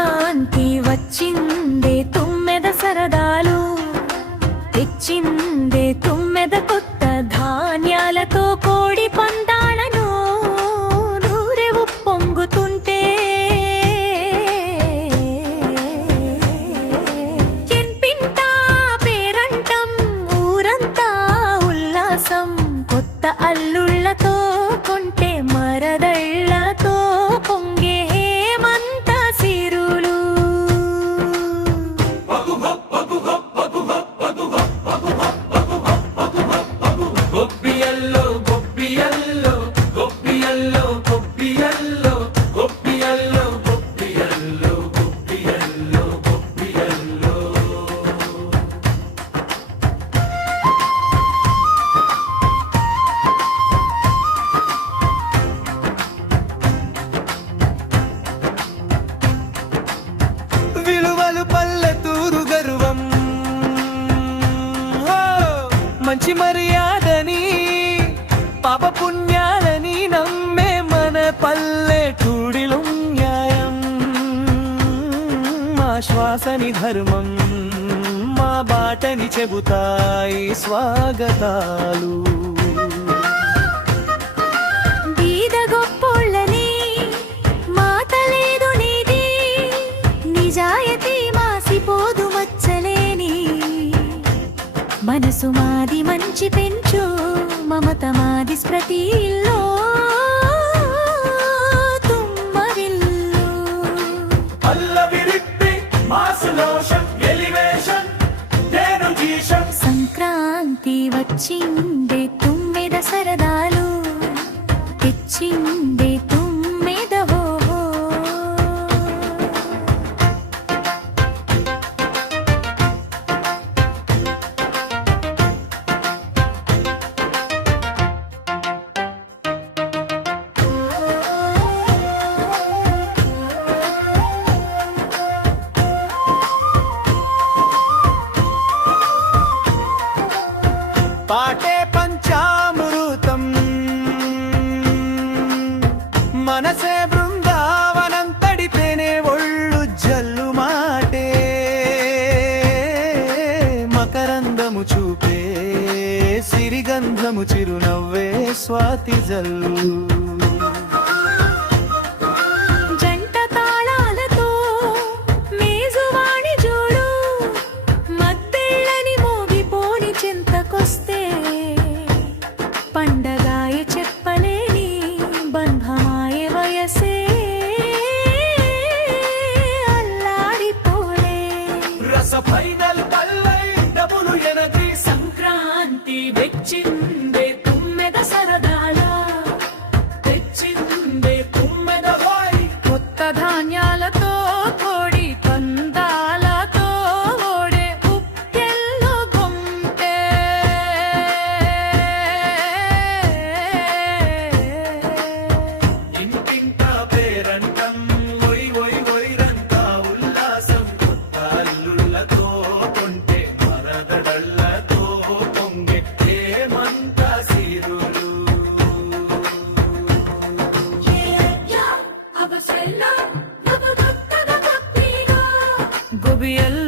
సంక్రాంతి వచ్చిందే తుమ్మెద సరదాలు. తెచ్చిందే తుమ్మెద కొత్త ధాన్యాలతో మంచి మర్యాదని పాపపుణ్యాలని నమ్మే మన పల్లెటూడిలో న్యాయం. మా శ్వాసని ధర్మం మా బాటని చెబుతాయి స్వాగతాలు. పెంచి పెంచు మమత మాది స్మృతిలో తుమ్మరిల్లు. సంక్రాంతి వచ్చింది. పాటే పంచామృతం. మనసే బృందావనం తడితేనే ఒళ్ళు జల్లు మాటే. మకరందము చూపే సిరిగంధము చిరునవ్వే స్వాతి జల్లు. ఫైనల్ కల్లై డబులు ఎనది సంక్రాంతి వెచ్చింది. be alone.